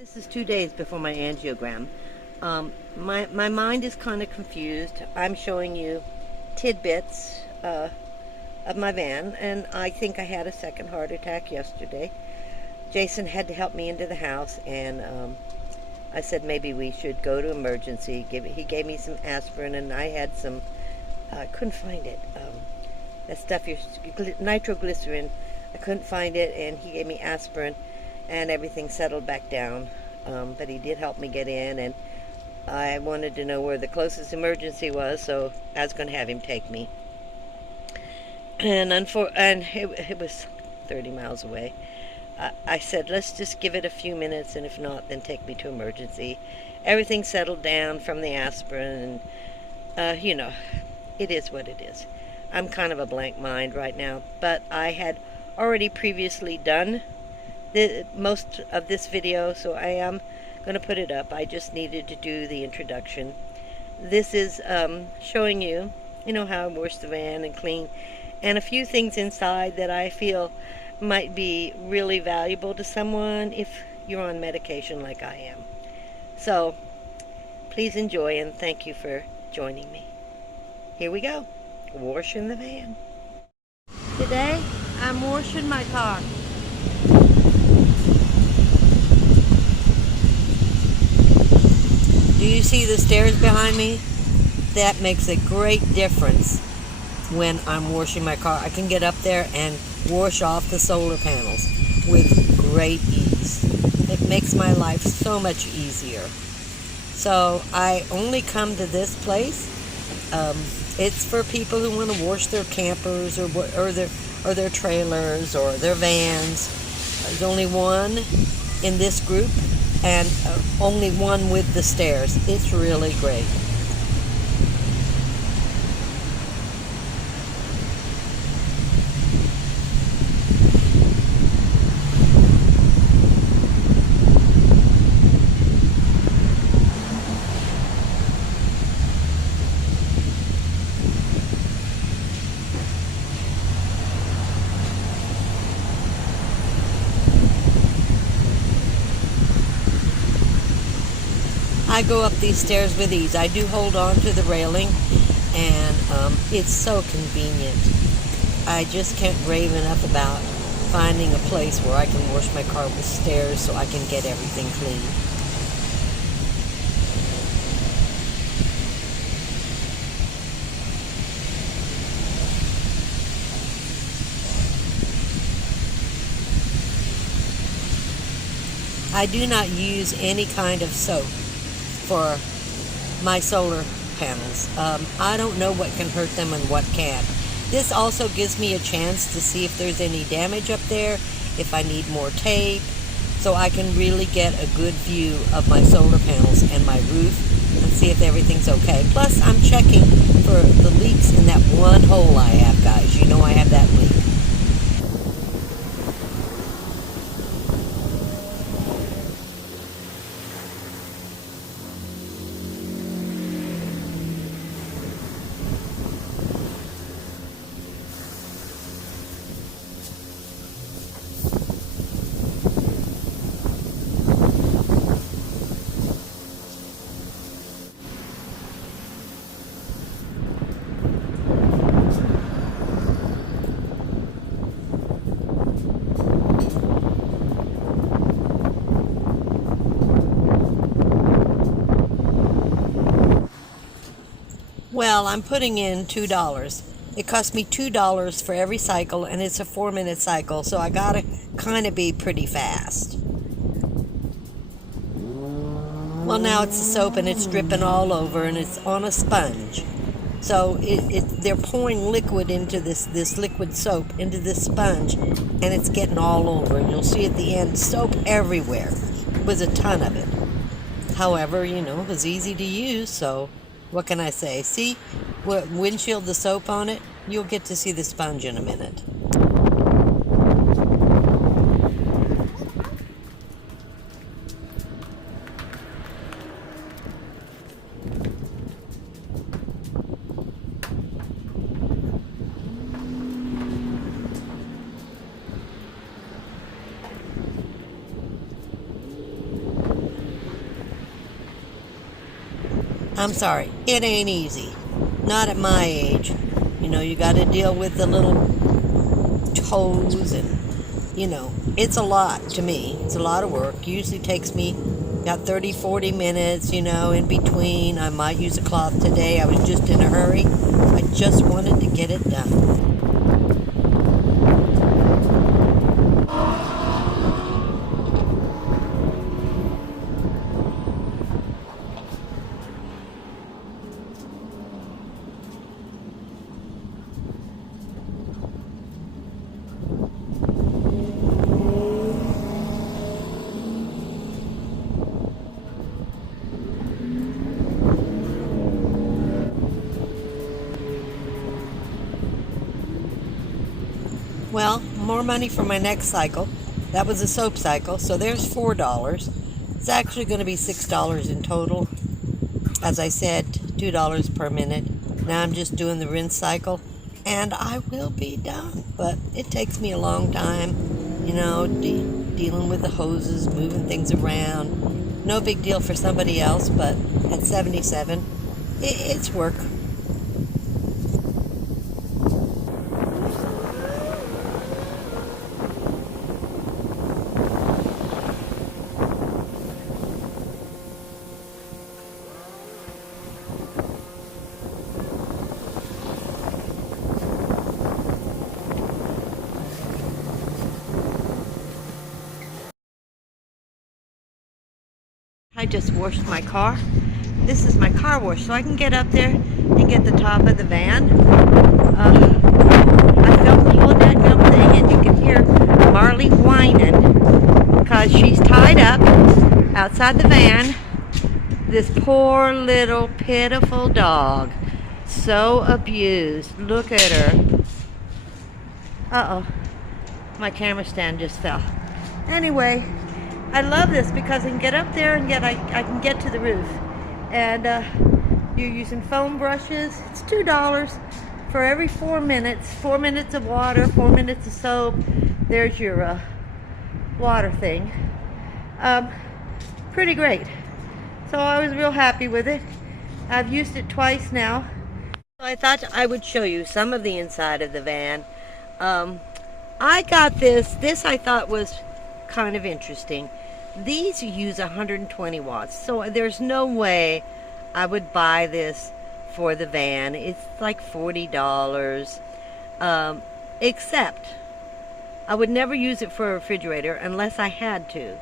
This is 2 days before my angiogram. My mind is kind of confused. I'm showing you tidbits of my van, and I think I had a second heart attack yesterday. Jason had to help me into the house, and I said maybe we should go to emergency. He gave me some aspirin, and I had some, I couldn't find it. That stuff, nitroglycerin, I couldn't find it, and he gave me aspirin, and everything settled back down. But he did help me get in, and I wanted to know where the closest emergency was, so I was going to have him take me. And it was 30 miles away. I said, let's just give it a few minutes, and if not, then take me to emergency. Everything settled down from the aspirin, and it is what it is. I'm kind of a blank mind right now, but I had already previously done most of this video, so I am going to put it up. I just needed to do the introduction. This is showing you, how I wash the van and clean, and a few things inside that I feel might be really valuable to someone if you're on medication like I am. So please enjoy, and thank you for joining me. Here we go, washing the van. Today I'm washing my car. Do you see the stairs behind me? That makes a great difference when I'm washing my car. I can get up there and wash off the solar panels with great ease. It makes my life so much easier. So I only come to this place. It's for people who want to wash their campers or their trailers or their vans. There's only one in this group, and only one with the stairs. It's really great. I go up these stairs with ease. I do hold on to the railing, and it's so convenient. I just can't rave enough about finding a place where I can wash my car with stairs so I can get everything clean. I do not use any kind of soap for my solar panels. I don't know what can hurt them and what can't. This also gives me a chance to see if there's any damage up there, if I need more tape, so I can really get a good view of my solar panels and my roof and see if everything's okay. Plus, I'm checking for the leaks in that one hole I have, guys. I have that leak. Well, I'm putting in $2. It cost me $2 for every cycle, and it's a 4-minute cycle, so I gotta kind of be pretty fast. Well, now it's the soap, and it's dripping all over, and it's on a sponge. So they're pouring liquid into this liquid soap into this sponge, and it's getting all over. And you'll see at the end, soap everywhere. It was a ton of it. However, it was easy to use, so what can I say? See, windshield, the soap on it? You'll get to see the sponge in a minute. I'm sorry, it ain't easy. Not at my age. You know, you got to deal with the little toes and, you know, it's a lot to me. It's a lot of work. Usually takes me about 30, 40 minutes, you know, in between. I might use a cloth today. I was just in a hurry. I just wanted to get it done. Well, more money for my next cycle. That was a soap cycle, so there's $4. It's actually going to be $6 in total. As I said, $2 per minute. Now I'm just doing the rinse cycle, and I will be done. But it takes me a long time, you know, dealing with the hoses, moving things around. No big deal for somebody else, but at 77, it's work. I just washed my car. This is my car wash, so I can get up there and get the top of the van. I filmed the whole dadgum thing, and you can hear Marley whining because she's tied up outside the van. This poor little pitiful dog, so abused. Look at her. Uh-oh, my camera stand just fell. Anyway, I love this because I can get up there and I can get to the roof. And you're using foam brushes. It's $2 for every 4 minutes. 4 minutes of water, 4 minutes of soap. There's your water thing. Pretty great. So I was real happy with it. I've used it twice now. So I thought I would show you some of the inside of the van. I got this. This I thought was kind of interesting. These use 120 watts, so there's no way I would buy this for the van. It's like $40, except I would never use it for a refrigerator unless I had to,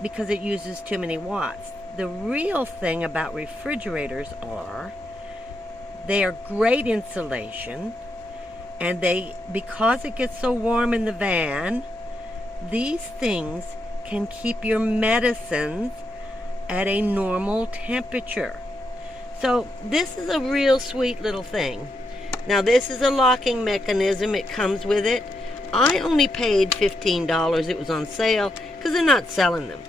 because it uses too many watts. The real thing about refrigerators are they are great insulation, and because it gets so warm in the van, these things can keep your medicines at a normal temperature. So this is a real sweet little thing. Now this is a locking mechanism. It comes with it. I only paid $15. It was on sale because they're not selling them.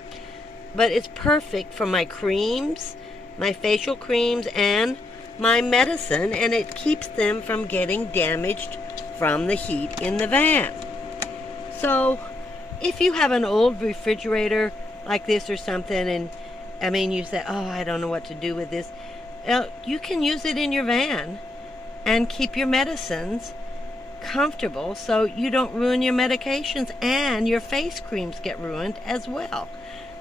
But it's perfect for my creams, my facial creams, and my medicine, and it keeps them from getting damaged from the heat in the van. So if you have an old refrigerator like this or something, and I mean you say, oh, I don't know what to do with this, you can use it in your van and keep your medicines comfortable so you don't ruin your medications, and your face creams get ruined as well.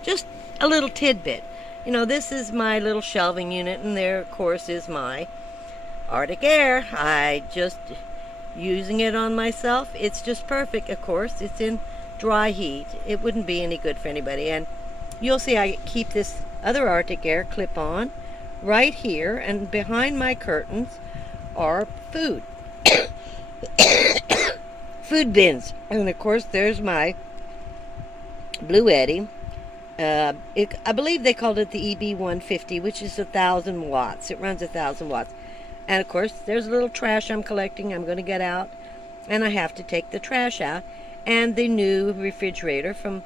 Just a little tidbit. You know, this is my little shelving unit, and there of course is my Artic air. I just using it on myself. It's just perfect. Of course it's in dry heat. It wouldn't be any good for anybody. And you'll see I keep this other Artic air clip on right here, and behind my curtains are food food bins. And of course there's my Blue Eddy. I believe they called it the EB150, which is 1,000 watts. It runs 1,000 watts. And of course there's a little trash I'm collecting. I'm going to get out, and I have to take the trash out. And the new refrigerator from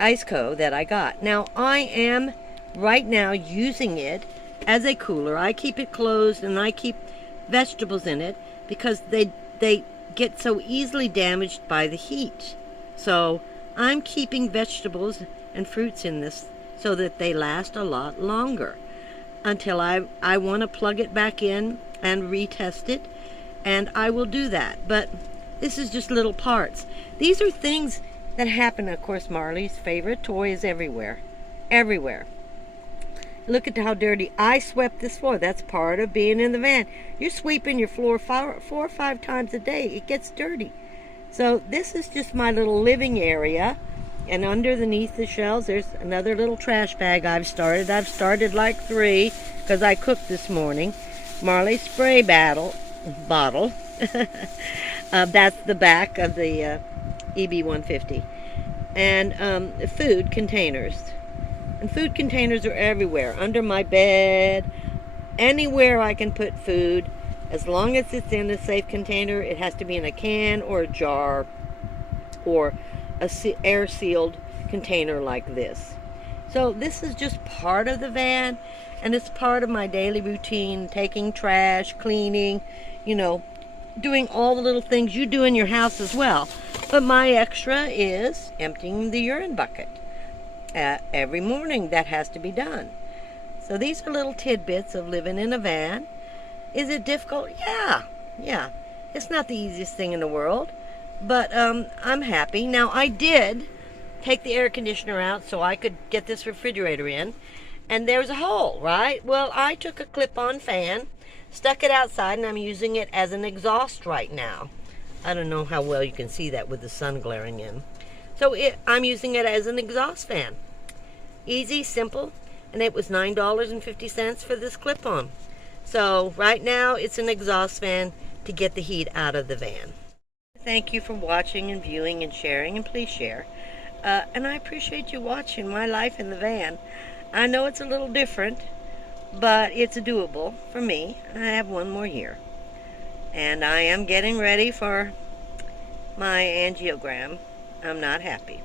Iceco that I got. Now I am right now using it as a cooler. I keep it closed, and I keep vegetables in it because they get so easily damaged by the heat. So I'm keeping vegetables and fruits in this so that they last a lot longer. until I want to plug it back in and retest it, and I will do that. But this is just little parts. These are things that happen. Of course, Marley's favorite toy is everywhere. Everywhere. Look at how dirty. I swept this floor. That's part of being in the van. You're sweeping your floor 4 or 5 times a day. It gets dirty. So this is just my little living area. And underneath the shelves, there's another little trash bag I've started. I've started like 3 because I cooked this morning. Marley spray bottle. That's the back of the EB150. And food containers. And food containers are everywhere. Under my bed. Anywhere I can put food. As long as it's in a safe container, it has to be in a can or a jar or a air-sealed container like this. So this is just part of the van, and it's part of my daily routine, taking trash, cleaning, you know, doing all the little things you do in your house as well. But my extra is emptying the urine bucket. Every morning that has to be done. So these are little tidbits of living in a van. Is it difficult? Yeah. It's not the easiest thing in the world. But I'm happy. Now, I did take the air conditioner out so I could get this refrigerator in. And there's a hole, right? Well, I took a clip-on fan, stuck it outside, and I'm using it as an exhaust right now. I don't know how well you can see that with the sun glaring in. So I'm using it as an exhaust fan. Easy, simple, and it was $9.50 for this clip-on. So right now, it's an exhaust fan to get the heat out of the van. Thank you for watching and viewing and sharing, and please share. And I appreciate you watching my life in the van. I know it's a little different, but it's doable for me. I have 1 more year. And I am getting ready for my angiogram. I'm not happy.